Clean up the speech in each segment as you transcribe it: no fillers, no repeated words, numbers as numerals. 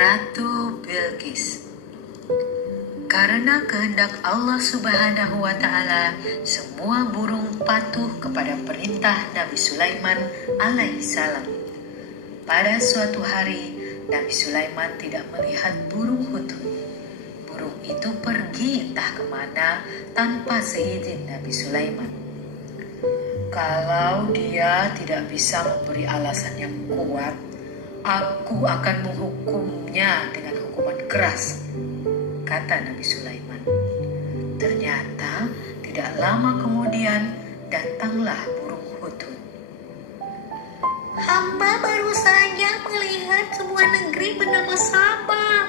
Ratu Bilqis. Karena kehendak Allah Subhanahu wa Ta'ala, semua burung patuh kepada perintah Nabi Sulaiman alaihissalam. Pada suatu hari, Nabi Sulaiman tidak melihat burung hudhud. Burung itu pergi entah kemana tanpa seizin Nabi Sulaiman. Kalau dia tidak bisa memberi alasan yang kuat, aku akan menghukumnya dengan hukuman keras, kata Nabi Sulaiman. Ternyata tidak lama kemudian datanglah burung hudhud. Hamba baru saja melihat sebuah negeri bernama Sabah.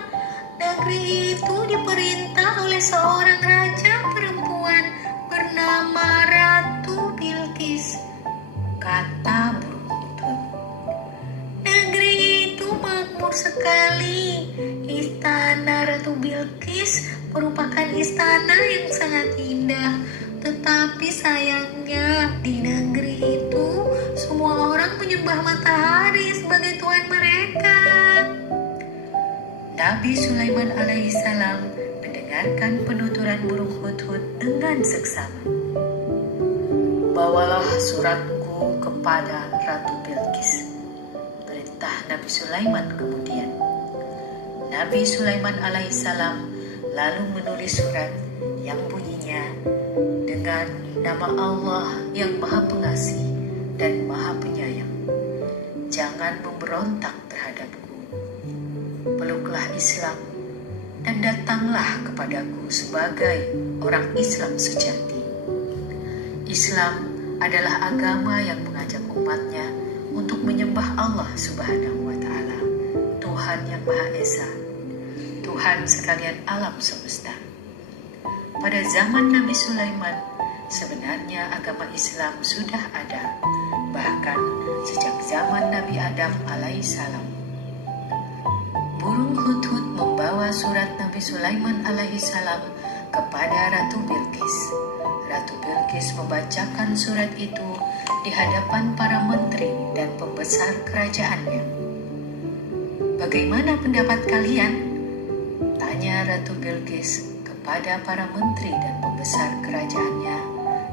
Negeri itu diperintah oleh seorang raja perempuan bernama Ratu Bilqis, kata burung hudhud. Negeri itu makmur sekali. Istana Ratu Bilqis merupakan istana yang sangat indah. Tetapi sayangnya di negeri itu semua orang menyembah matahari sebagai tuhan mereka. Nabi Sulaiman alaihissalam mendengarkan penuturan burung hudhud dengan seksama. Bawalah suratku kepada Ratu Bilqis, perintah Nabi Sulaiman kemudian. Nabi Sulaiman alaihissalam lalu menulis surat yang bunyinya, dengan nama Allah yang Maha Pengasih dan Maha Penyayang, jangan memberontak terhadapku. Peluklah Islam dan datanglah kepadaku sebagai orang Islam sejati. Islam adalah agama yang mengajak umatnya untuk menyembah Allah Subhanahu wa Ta'ala, Tuhan yang Maha Esa, Tuhan sekalian alam semesta. Pada zaman Nabi Sulaiman, sebenarnya agama Islam sudah ada, bahkan sejak zaman Nabi Adam alaihissalam. Burung hudhud membawa surat Nabi Sulaiman alaihissalam kepada Ratu Bilqis. Ratu Bilqis membacakan surat itu di hadapan para menteri dan pembesar kerajaannya. Bagaimana pendapat kalian? Tanya Ratu Bilqis kepada para menteri dan pembesar kerajaannya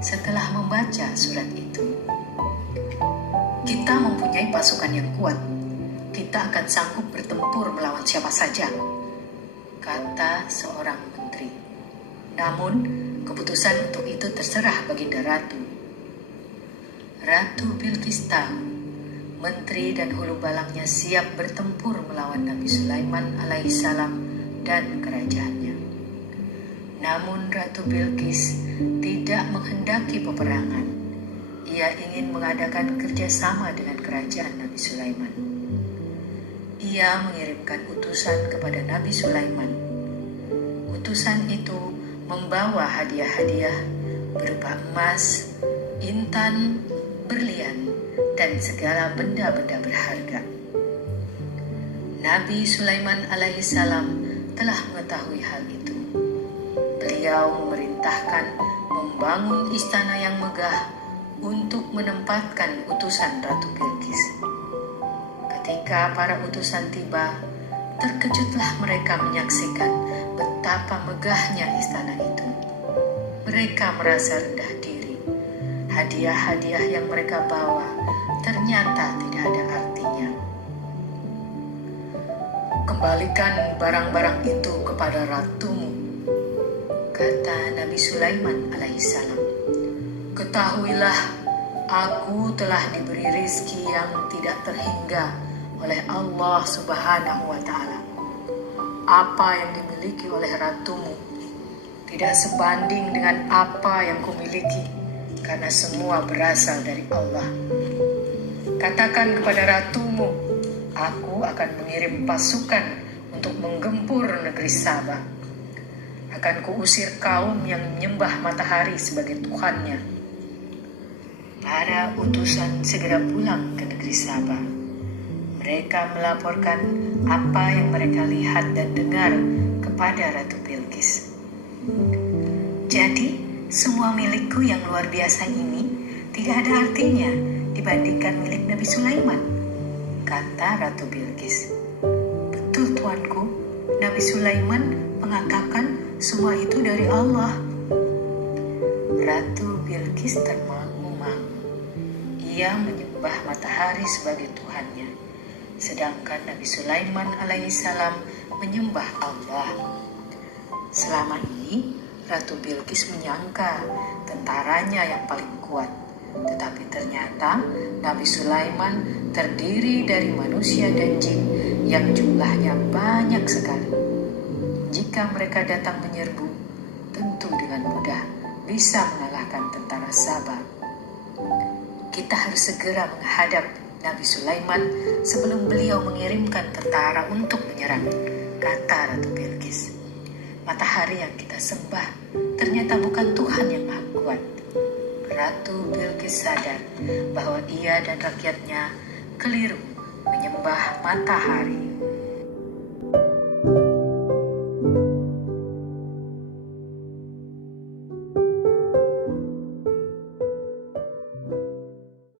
setelah membaca surat itu. Kita mempunyai pasukan yang kuat. Kita akan sanggup bertempur melawan siapa saja, kata seorang menteri. Namun, keputusan untuk itu terserah Baginda Ratu. Ratu Bilqis tahu, menteri dan hulu balangnya siap bertempur melawan Nabi Sulaiman alaihissalam dan kerajaannya. Namun Ratu Bilqis tidak menghendaki peperangan. Ia ingin mengadakan kerjasama dengan kerajaan Nabi Sulaiman. Ia mengirimkan utusan kepada Nabi Sulaiman. Utusan itu membawa hadiah-hadiah berupa emas, intan, berlian, dan segala benda-benda berharga. Nabi Sulaiman alaihissalam telah mengetahui hal itu. Beliau memerintahkan membangun istana yang megah untuk menempatkan utusan Ratu Bilqis. Ketika para utusan tiba, terkejutlah mereka menyaksikan betapa megahnya istana itu. Mereka merasa rendah diri. Hadiah-hadiah yang mereka bawa ternyata tidak ada artinya. Kembalikan barang-barang itu kepada ratumu, kata Nabi Sulaiman alaihissalam. Ketahuilah, aku telah diberi rizki yang tidak terhingga oleh Allah Subhanahu wa Ta'ala. Apa yang dimiliki oleh ratumu tidak sebanding dengan apa yang kumiliki, karena semua berasal dari Allah. Katakan kepada ratumu, aku akan mengirim pasukan untuk menggempur negeri Sabah. Akan kuusir kaum yang menyembah matahari sebagai Tuhannya. Para utusan segera pulang ke negeri Sabah. Mereka melaporkan apa yang mereka lihat dan dengar kepada Ratu Bilqis. Jadi, semua milikku yang luar biasa ini tidak ada artinya dibandingkan milik Nabi Sulaiman, kata Ratu Bilqis. Betul, Betul tuanku, Nabi Sulaiman mengatakan semua itu dari Allah. Ratu Bilqis termangu-mangu. Ia menyembah matahari sebagai Tuhannya, sedangkan Nabi Sulaiman alaihissalam menyembah Allah. Selama ini, Ratu Bilqis menyangka tentaranya yang paling kuat, tetapi ternyata Nabi Sulaiman terdiri dari manusia dan jin yang jumlahnya banyak sekali. Jika mereka datang menyerbu, tentu dengan mudah bisa mengalahkan tentara Saba. Kita harus segera menghadap Nabi Sulaiman sebelum beliau mengirimkan tentara untuk menyerang, kata Ratu Bilqis. Matahari yang kita sembah ternyata bukan Tuhan yang Maha Kuat. Ratu Bilqis sadar bahwa ia dan rakyatnya keliru menyembah matahari.